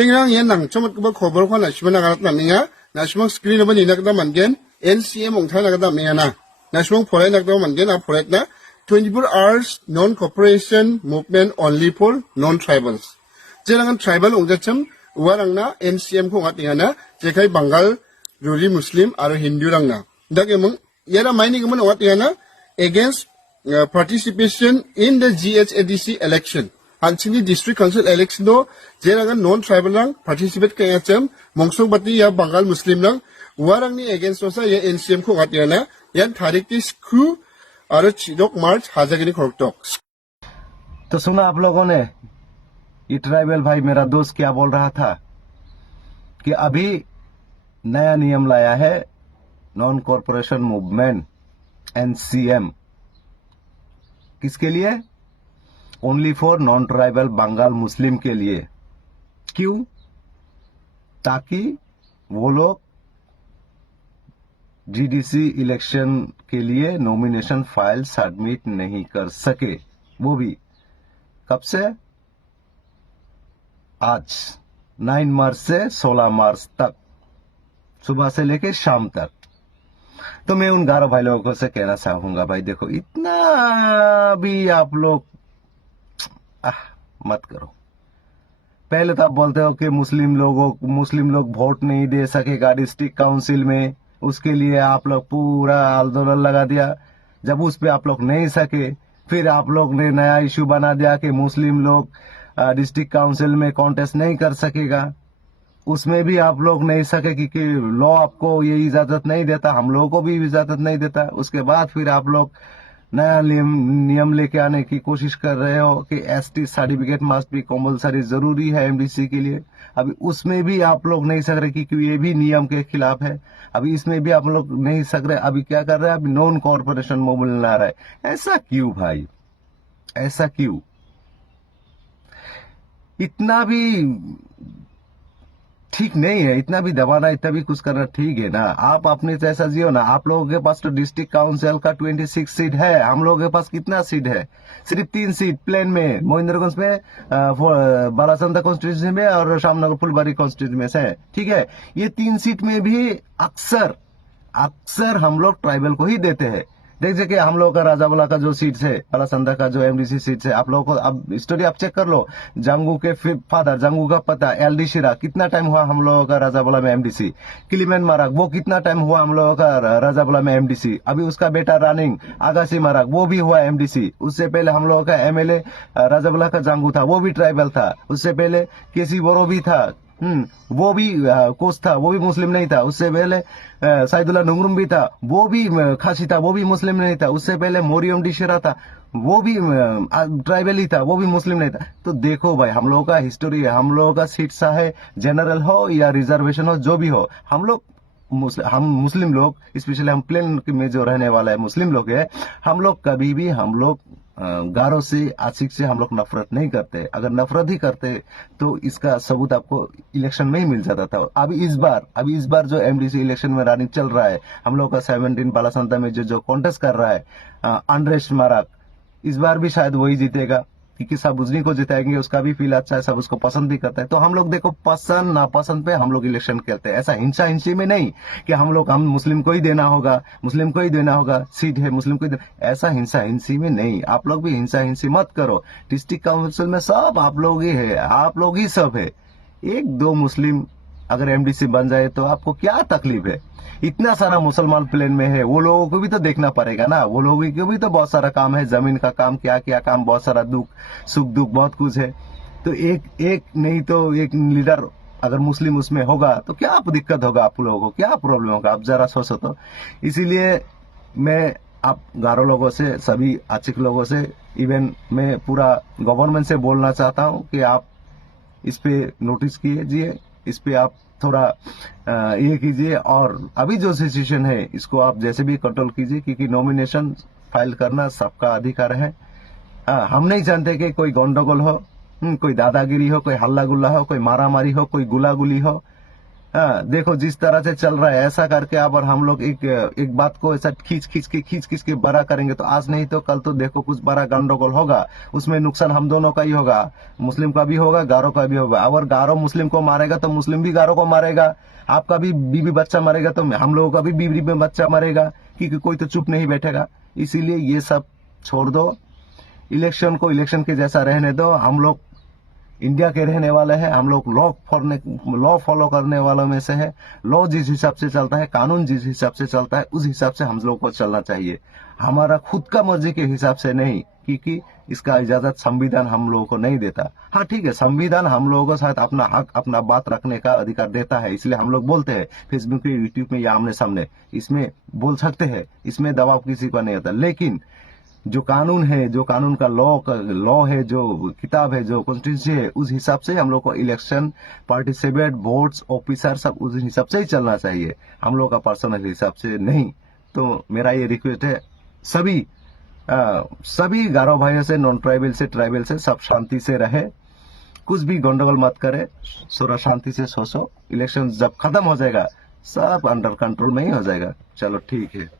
Pengrang yan nang chomat ko ba cover ko na shima nagarat na minga na shimang screen ba ni nagda mangen NCM ong thai nagda minga na shimang foray nagda mangen a foray na 24 hours non-cooperation movement only for non-tribals. Jelangan tribal ong jacham warang na NCM ko ngatinga na jekai Bengal Ruri Muslim aro Hindu rang na. Dak emang yara mining man ngatinga na against participation in the GHADC election. Hanchini district council election do jelangan non-tribal rang participate kaya cham mongsong bati ya Bengal Muslim rang warang ni against osa ya NCM ko ngatinga na yan tarik ti screw और चिदोक मार्च हाजागिरी खोरटोक। तो सुना आप लोगों ने ये tribal भाई मेरा दोस्त क्या बोल रहा था कि अभी नया नियम लाया है नॉन कॉरपोरेशन मूवमेंट एनसीएम। किसके लिए? Only for non tribal Bengal Muslim के लिए। क्यों? ताकि वो लोग जीडीसी इलेक्शन के लिए नॉमिनेशन फाइल सबमिट नहीं कर सके। वो भी कब से? आज 9 मार्च से 16 मार्च तक, सुबह से लेके शाम तक। तो मैं उन गारो भाई लोगों से कहना चाहूंगा, भाई देखो इतना भी आप लोग मत करो। पहले तो आप बोलते हो कि मुस्लिम लोग वोट नहीं दे सकेगा डिस्ट्रिक्ट काउंसिल में, उसके लिए आप लोग पूरा आंदोलन लगा दिया। जब उस पे आप लोग नहीं सके, फिर आप लोग ने नया इशू बना दिया कि मुस्लिम लोग डिस्ट्रिक्ट काउंसिल में कॉन्टेस्ट नहीं कर सकेगा। उसमें भी आप लोग नहीं सके क्योंकि लॉ आपको ये इजाजत नहीं देता, हम लोगों को भी इजाजत नहीं देता। उसके बाद फिर आप लोग नया नियम लेके आने की कोशिश कर रहे हो कि ST certificate must be compulsory, जरूरी है एमडीसी के लिए। अभी उसमें भी आप लोग नहीं सक रहे क्योंकि ये भी नियम के खिलाफ है। अभी इसमें भी आप लोग नहीं सक रहे। अभी क्या कर रहे हैं? अभी नॉन कॉर्पोरेशन मूवमेंट ला रहा है। ऐसा क्यों भाई? ऐसा क्यों? इतना भी ठीक नहीं है, इतना भी दबाना, इतना भी कुछ करना ठीक है ना। आप अपने जैसा जियो ना। आप लोगों के पास तो डिस्ट्रिक्ट काउंसिल का 26 सीट है, हम लोगों के पास कितना सीट है? सिर्फ 3 सीट प्लेन में, मोहिंद्रगंज में, बालासंदा कॉन्स्टिट्यूंसी में और शामनगर फुलबारी कॉन्स्टिट्यूंसी में से। ठीक है, ये 3 सीट में भी अक्सर हम लोग ट्राइबल को ही देते हैं। देखिए कि हम लोग का राजाबला का जो सीट है, बालासंदा का जो एमडीसी सीट है, आप लोगों को अब स्टोरी आप चेक कर लो। जंगू के फादर, जंगू का पता एलडी शिरा, कितना टाइम हुआ हम लोगों का राजाबला में एमडीसी। किलीमैन माराग, वो कितना टाइम हुआ हम लोगों का राजाबला में एमडीसी। अभी उसका बेटा रानिंग आगासी माराग, वो भी हुआ एमडीसी। उससे पहले हम लोगों का एमएलए राजाबला का जंगू था, वो भी ट्राइबल था। उससे पहले केसी बोरो भी था, वो भी कोच था, वो भी मुस्लिम नहीं था। उससे पहले साइदुल्ला नुंगरुम भी था, वो भी खासी था, वो भी मुस्लिम नहीं था। उससे पहले मोरियम डिशरा था, वो भी ट्राइबल ही था, वो भी मुस्लिम नहीं था। तो देखो भाई, हम लोगों का हिस्टोरी है, हम लोगों का सीट चाहे जनरल हो या रिजर्वेशन हो, जो भी हो, हम मुस्लिम लोग, स्पेशली हम प्लेन में जो रहने वाला है मुस्लिम लोग है, हम लोग कभी भी गारो से, आशिक से हम लोग नफरत नहीं करते। अगर नफरत ही करते तो इसका सबूत आपको इलेक्शन में ही मिल जाता था। अभी इस बार जो एमडीसी इलेक्शन में रनिंग चल रहा है, हम लोग का 17 बालासंता में जो कॉन्टेस्ट कर रहा है अंड्रेश माराक, इस बार भी शायद वही जीतेगा क्योंकि सब उजनी को जिताएंगे। उसका भी फील अच्छा है, सब उसको पसंद भी करता है। तो हम लोग देखो, पसंद नापसंद पे हम लोग इलेक्शन खेलते हैं। ऐसा हिंसा में नहीं कि हम मुस्लिम को ही देना होगा, सीट है मुस्लिम को ही देना। ऐसा हिंसा में नहीं। आप लोग भी हिंसा मत करो। डिस्ट्रिक्ट काउंसिल में सब आप लोग ही है, आप लोग ही सब है। 1-2 मुस्लिम अगर एमडीसी बन जाए तो आपको क्या तकलीफ है? इतना सारा मुसलमान प्लेन में है, वो लोगों को भी तो देखना पड़ेगा ना। वो लोगों को भी तो बहुत सारा काम है, जमीन का काम, क्या काम, बहुत सारा सुख दुख बहुत कुछ है। तो एक नहीं तो एक लीडर अगर मुस्लिम उसमें होगा तो क्या दिक्कत होगा? आप लोगों को क्या प्रॉब्लम होगा? आप जरा सोचो तो। इसीलिए मैं आप गारो लोगों से, सभी आशिक लोगों से, इवन मैं पूरा गवर्नमेंट से बोलना चाहता हूँ कि आप इस पे नोटिस कीजिए, इस पे आप थोड़ा ये कीजिए। और अभी जो सिचुएशन है इसको आप जैसे भी कंट्रोल कीजिए क्योंकि नॉमिनेशन फाइल करना सबका अधिकार है। हम नहीं जानते कि कोई गंडगोल हो, कोई दादागिरी हो, कोई हल्ला गुल्ला हो, कोई मारामारी हो, कोई गुलागुली हो। हाँ, देखो जिस तरह से चल रहा है ऐसा करके अब और हम लोग एक बात को ऐसा खींच के बड़ा करेंगे तो आज नहीं तो कल तो देखो कुछ बड़ा गंडगोल होगा, उसमें नुकसान हम दोनों का ही होगा, मुस्लिम का भी होगा, गारो का भी होगा। अगर गारो मुस्लिम को मारेगा तो मुस्लिम भी गारो को मारेगा, आपका भी बीवी बच्चा मरेगा तो हम लोगों का भी बीवी में बच्चा मरेगा, क्योंकि कोई तो चुप नहीं बैठेगा। इसीलिए ये सब छोड़ दो, इलेक्शन को इलेक्शन के जैसा रहने दो। हम लोग इंडिया के रहने वाले हैं, हम लोग लॉ फॉलो करने वालों में से है। लॉ जिस हिसाब से चलता है, कानून जिस हिसाब से चलता है, उस हिसाब से हम लोग को चलना चाहिए, हमारा खुद का मर्जी के हिसाब से नहीं, क्योंकि इसका इजाजत संविधान हम लोगों को नहीं देता। हाँ ठीक है, संविधान हम लोगों को साथ अपना हक, अपना बात रखने का अधिकार देता है, इसलिए हम लोग बोलते हैं फेसबुक पे, यूट्यूब में या आमने सामने, इसमें बोल सकते हैं, इसमें दबाव किसी का नहीं होता। लेकिन जो कानून है, जो कानून का लॉ है, जो किताब है, जो कॉन्स्टिट्यूशन है, उस हिसाब से हम लोग को इलेक्शन पार्टिसिपेट, वोट्स, ऑफिसर सब उस हिसाब से ही चलना चाहिए, हम लोग का पर्सनल हिसाब से नहीं। तो मेरा ये रिक्वेस्ट है सभी गारो भाइयों से, नॉन ट्राइबल से, ट्राइबल से, सब शांति से रहे, कुछ भी गंडगोल मत करे, थोड़ा शांति से सोचो। इलेक्शन जब खत्म हो जाएगा सब अंडर कंट्रोल में ही हो जाएगा। चलो ठीक है।